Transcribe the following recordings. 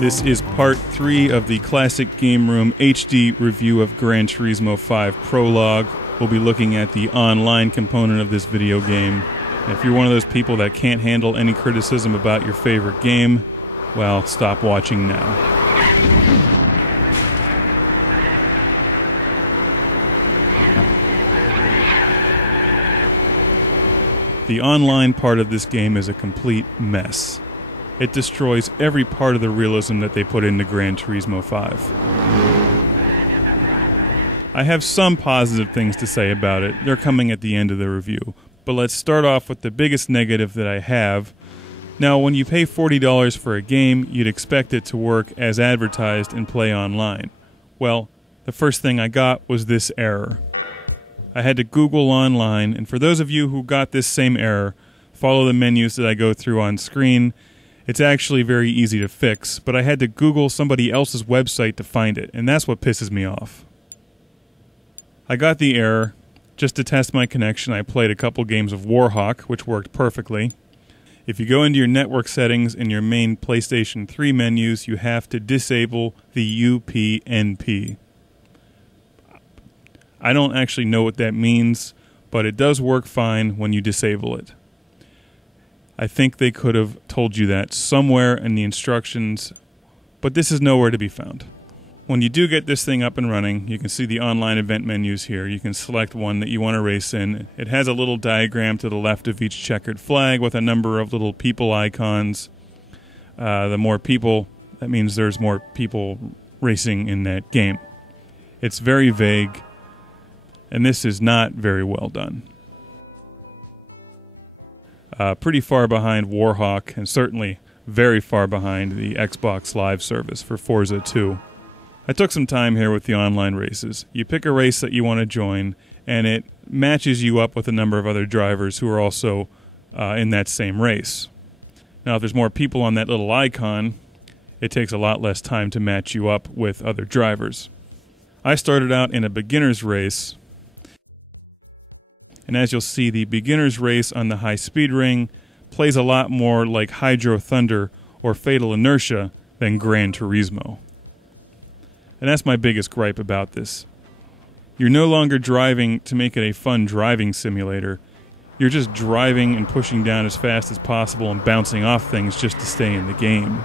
This is part 3 of the Classic Game Room HD review of Gran Turismo 5 Prologue. We'll be looking at the online component of this video game. And if you're one of those people that can't handle any criticism about your favorite game, well, stop watching now. The online part of this game is a complete mess. It destroys every part of the realism that they put into Gran Turismo 5. I have some positive things to say about it. They're coming at the end of the review. But let's start off with the biggest negative that I have. Now, when you pay $40 for a game, you'd expect it to work as advertised and play online. Well, the first thing I got was this error. I had to Google online, and for those of you who got this same error, follow the menus that I go through on screen. It's actually very easy to fix, but I had to Google somebody else's website to find it, and that's what pisses me off. I got the error. Just to test my connection, I played a couple games of Warhawk, which worked perfectly. If you go into your network settings in your main PlayStation 3 menus, you have to disable the UPnP. I don't actually know what that means, but it does work fine when you disable it. I think they could have told you that somewhere in the instructions, but this is nowhere to be found. When you do get this thing up and running, you can see the online event menus here. You can select one that you want to race in. It has a little diagram to the left of each checkered flag with a number of little people icons. The more people, that means there's more people racing in that game. It's very vague, and this is not very well done. Pretty far behind Warhawk, and certainly very far behind the Xbox Live service for Forza 2. I took some time here with the online races. You pick a race that you want to join, and it matches you up with a number of other drivers who are also in that same race. Now, if there's more people on that little icon, it takes a lot less time to match you up with other drivers. I started out in a beginner's race, and as you'll see, the beginner's race on the high-speed ring plays a lot more like Hydro Thunder or Fatal Inertia than Gran Turismo. And that's my biggest gripe about this. You're no longer driving to make it a fun driving simulator. You're just driving and pushing down as fast as possible and bouncing off things just to stay in the game.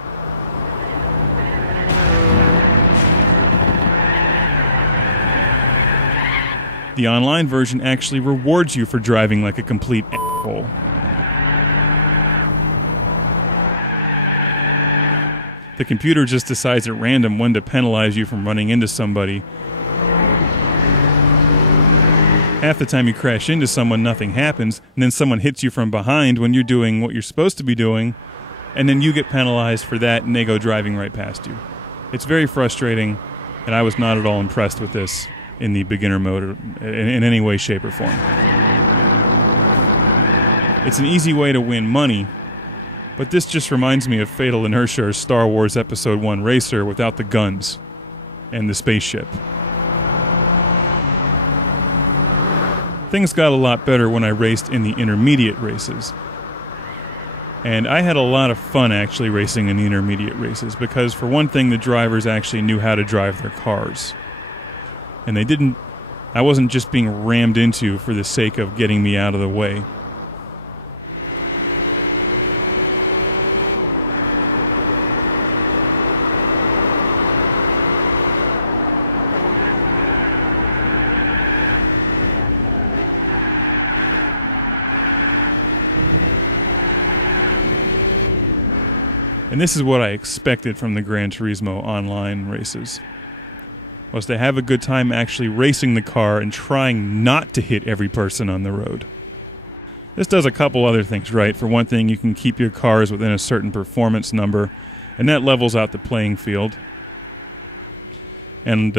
The online version actually rewards you for driving like a complete asshole. The computer just decides at random when to penalize you from running into somebody. Half the time you crash into someone, nothing happens, and then someone hits you from behind when you're doing what you're supposed to be doing, and then you get penalized for that, and they go driving right past you. It's very frustrating, and I was not at all impressed with this in the beginner mode or in any way, shape, or form. It's an easy way to win money, but this just reminds me of Fatal Inertia or Star Wars Episode 1 Racer without the guns and the spaceship. Things got a lot better when I raced in the intermediate races. And I had a lot of fun actually racing in the intermediate races because, for one thing, the drivers actually knew how to drive their cars. And I wasn't just being rammed into for the sake of getting me out of the way. And this is what I expected from the Gran Turismo online races. Was to have a good time actually racing the car and trying not to hit every person on the road. This does a couple other things right. For one thing, you can keep your cars within a certain performance number, and that levels out the playing field. And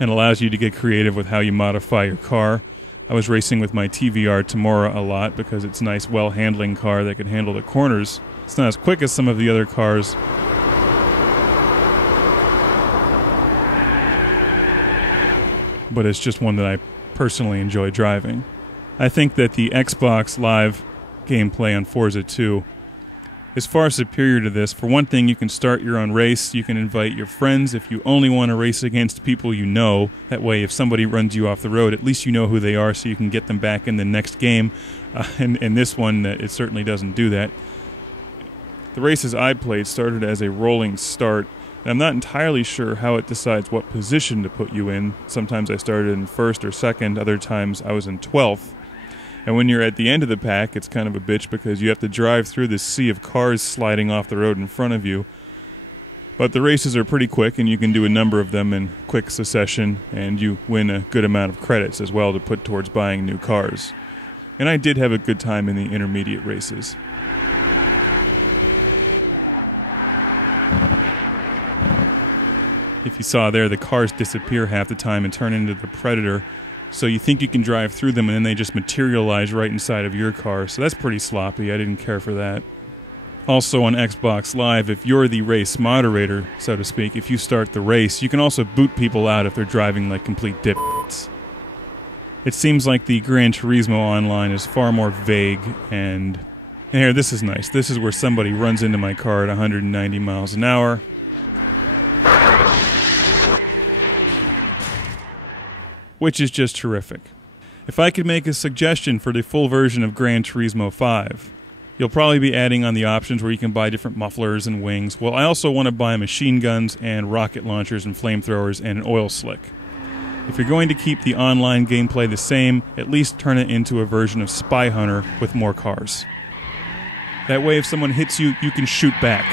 allows you to get creative with how you modify your car. I was racing with my TVR Tamora a lot because it's a nice, well-handling car that can handle the corners. It's not as quick as some of the other cars, but it's just one that I personally enjoy driving. I think that the Xbox Live gameplay on Forza 2 is far superior to this. For one thing, you can start your own race. You can invite your friends if you only want to race against people you know. That way, if somebody runs you off the road, at least you know who they are so you can get them back in the next game. And this one, it certainly doesn't do that. The races I played started as a rolling start. And I'm not entirely sure how it decides what position to put you in. Sometimes I started in first or second. Other times I was in 12th. And when you're at the end of the pack, it's kind of a bitch because you have to drive through this sea of cars sliding off the road in front of you. But the races are pretty quick, and you can do a number of them in quick succession, and you win a good amount of credits as well to put towards buying new cars. And I did have a good time in the intermediate races. If you saw there, the cars disappear half the time and turn into the Predator. So you think you can drive through them, and then they just materialize right inside of your car. So that's pretty sloppy. I didn't care for that. Also on Xbox Live, if you're the race moderator, so to speak, if you start the race, you can also boot people out if they're driving like complete dipshits. It seems like the Gran Turismo Online is far more vague, and here, this is nice. This is where somebody runs into my car at 190 miles an hour. Which is just terrific. If I could make a suggestion for the full version of Gran Turismo 5, you'll probably be adding on the options where you can buy different mufflers and wings. Well, I also want to buy machine guns and rocket launchers and flamethrowers and an oil slick. If you're going to keep the online gameplay the same, at least turn it into a version of Spy Hunter with more cars. That way if someone hits you, you can shoot back.